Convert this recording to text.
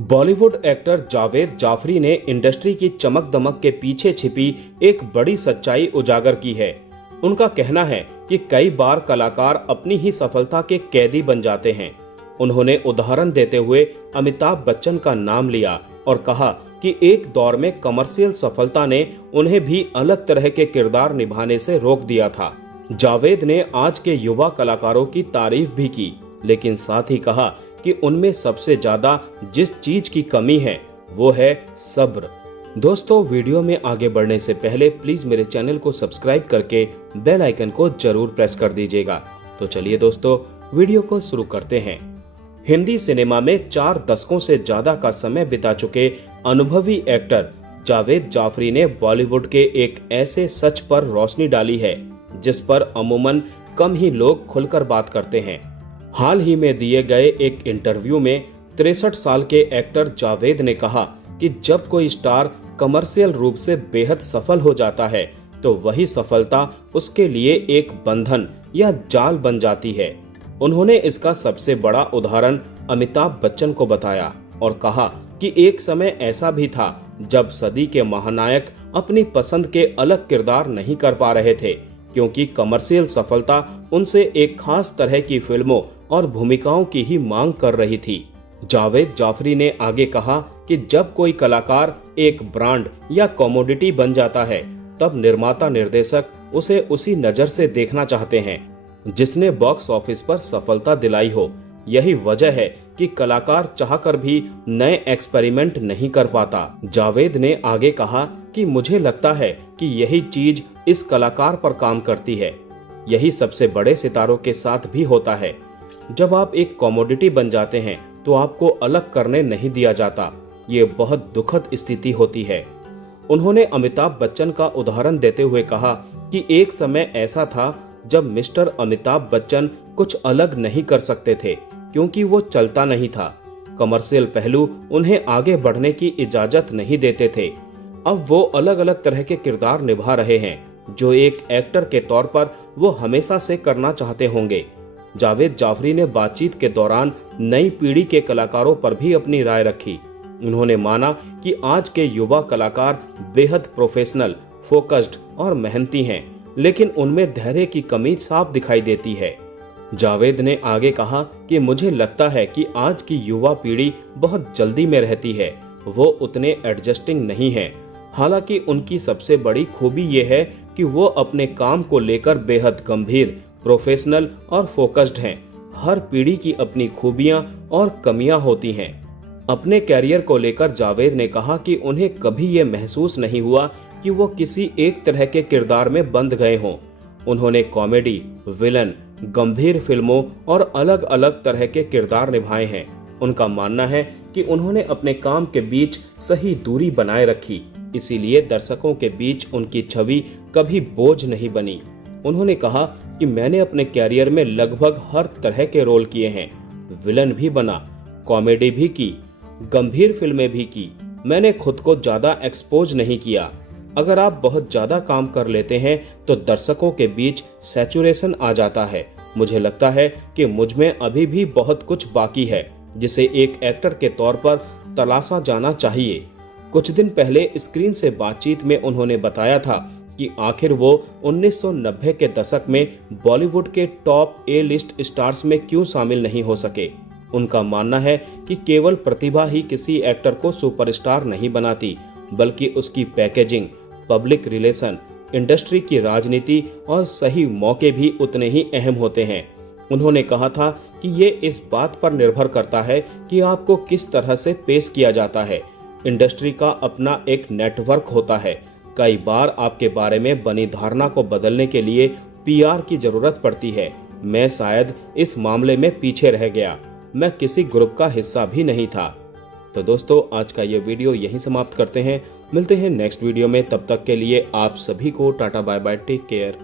Bollywood actor Javed Jafri ने industry की चमक दमक के पीछे छिपी एक बड़ी सच्चाई उजागर की है। उनका कहना है कि कई बार कलाकार अपनी ही सफलता के कैदी बन जाते हैं। उन्होंने उदाहरण देते हुए अमिताभ बच्चन का नाम लिया और कहा कि एक दौर में कमर्शियल सफलता ने उन्हें भी अलग तरह के किरदार निभाने से रोक दिया था। जावेद ने आज के युवा कलाकारों की तारीफ भी की, लेकिन साथ ही कहा कि उनमें सबसे ज्यादा जिस चीज की कमी है वो है सब्र। दोस्तों, वीडियो में आगे बढ़ने से पहले प्लीज मेरे चैनल को सब्सक्राइब करके बेल आइकन को जरूर प्रेस कर दीजिएगा। तो चलिए दोस्तों, वीडियो को शुरू करते हैं। हिंदी सिनेमा में 4 दशकों से ज्यादा का समय बिता चुके अनुभवी एक्टर जावेद जाफरी ने बॉलीवुड के एक ऐसे सच पर रोशनी डाली है जिस पर अमूमन कम ही लोग खुलकर बात करते हैं। हाल ही में दिए गए एक इंटरव्यू में 63 साल के एक्टर जावेद ने कहा कि जब कोई स्टार कमर्शियल रूप से बेहद सफल हो जाता है तो वही सफलता उसके लिए एक बंधन या जाल बन जाती है। उन्होंने इसका सबसे बड़ा उदाहरण अमिताभ बच्चन को बताया और कहा कि एक समय ऐसा भी था जब सदी के महानायक अपनी पसंद के अलग किरदार नहीं कर पा रहे थे, क्योंकि कमर्शियल सफलता उनसे एक खास तरह की फिल्मों और भूमिकाओं की ही मांग कर रही थी। जावेद जाफरी ने आगे कहा कि जब कोई कलाकार एक ब्रांड या कमोडिटी बन जाता है तब निर्माता निर्देशक उसे उसी नजर से देखना चाहते हैं जिसने बॉक्स ऑफिस पर सफलता दिलाई हो। यही वजह है कि कलाकार चाहकर भी नए एक्सपेरिमेंट नहीं कर पाता। जावेद ने आगे कहा कि मुझे लगता है कि यही चीज इस कलाकार पर काम करती है। यही सबसे बड़े सितारों के साथ भी होता है। जब आप एक कमोडिटी बन जाते हैं तो आपको अलग करने नहीं दिया जाता। ये बहुत दुखद स्थिति होती है। उन्होंने अमिताभ बच्चन का उदाहरण देते हुए कहा कि एक समय ऐसा था जब मिस्टर अमिताभ बच्चन कुछ अलग नहीं कर सकते थे क्योंकि वो चलता नहीं था। कमर्शियल पहलू उन्हें आगे बढ़ने की इजाजत नहीं देते थे। अब वो अलग अलग तरह के किरदार निभा रहे हैं जो एक एक्टर के तौर पर वो हमेशा से करना चाहते होंगे। जावेद जाफरी ने बातचीत के दौरान नई पीढ़ी के कलाकारों पर भी अपनी राय रखी। उन्होंने माना कि आज के युवा कलाकार बेहद प्रोफेशनल, फोकस्ड और मेहनती हैं, लेकिन उनमें धैर्य की कमी साफ दिखाई देती है। जावेद ने आगे कहा कि मुझे लगता है कि आज की युवा पीढ़ी बहुत जल्दी में रहती है, वो उतने एडजस्टिंग नहीं है। हालांकि उनकी सबसे बड़ी खूबी ये है कि वो अपने काम को लेकर बेहद गंभीर, प्रोफेशनल और फोकस्ड हैं। हर पीढ़ी की अपनी खूबियां और कमियां होती हैं। अपने कैरियर को लेकर जावेद ने कहा कि उन्हें कभी ये महसूस नहीं हुआ कि वो किसी एक तरह के किरदार में बंध गए हों। उन्होंने कॉमेडी, विलन, गंभीर फिल्मों और अलग अलग तरह के किरदार निभाए हैं। उनका मानना है कि उन्होंने अपने काम के बीच सही दूरी बनाए रखी, इसीलिए दर्शकों के बीच उनकी छवि कभी बोझ नहीं बनी। उन्होंने कहा कि मैंने अपने कैरियर में लगभग हर तरह के रोल किए हैं। विलन भी बना, कॉमेडी भी की, गंभीर फिल्में भी की। मैंने खुद को ज्यादा एक्सपोज नहीं किया। अगर आप बहुत ज्यादा काम कर लेते हैं तो दर्शकों के बीच सैचुरेशन आ जाता है। मुझे लगता है कि मुझ में अभी भी बहुत कुछ बाकी है जिसे एक एक्टर के तौर पर तलाशा जाना चाहिए। कुछ दिन पहले स्क्रीन से बातचीत में उन्होंने बताया था कि आखिर वो 1990 के दशक में बॉलीवुड के टॉप ए लिस्ट स्टार्स में क्यों शामिल नहीं हो सके। उनका मानना है कि केवल प्रतिभा ही किसी एक्टर को सुपरस्टार नहीं बनाती, बल्कि उसकी पैकेजिंग, पब्लिक रिलेशन, इंडस्ट्री की राजनीति और सही मौके भी उतने ही अहम होते हैं। उन्होंने कहा था कि ये इस बात पर निर्भर करता है कि आपको किस तरह से पेश किया जाता है। इंडस्ट्री का अपना एक नेटवर्क होता है। कई बार आपके बारे में बनी धारणा को बदलने के लिए पीआर की जरूरत पड़ती है। मैं शायद इस मामले में पीछे रह गया। मैं किसी ग्रुप का हिस्सा भी नहीं था। तो दोस्तों, आज का ये वीडियो यहीं समाप्त करते हैं। मिलते हैं नेक्स्ट वीडियो में। तब तक के लिए आप सभी को tata bye bye, take care.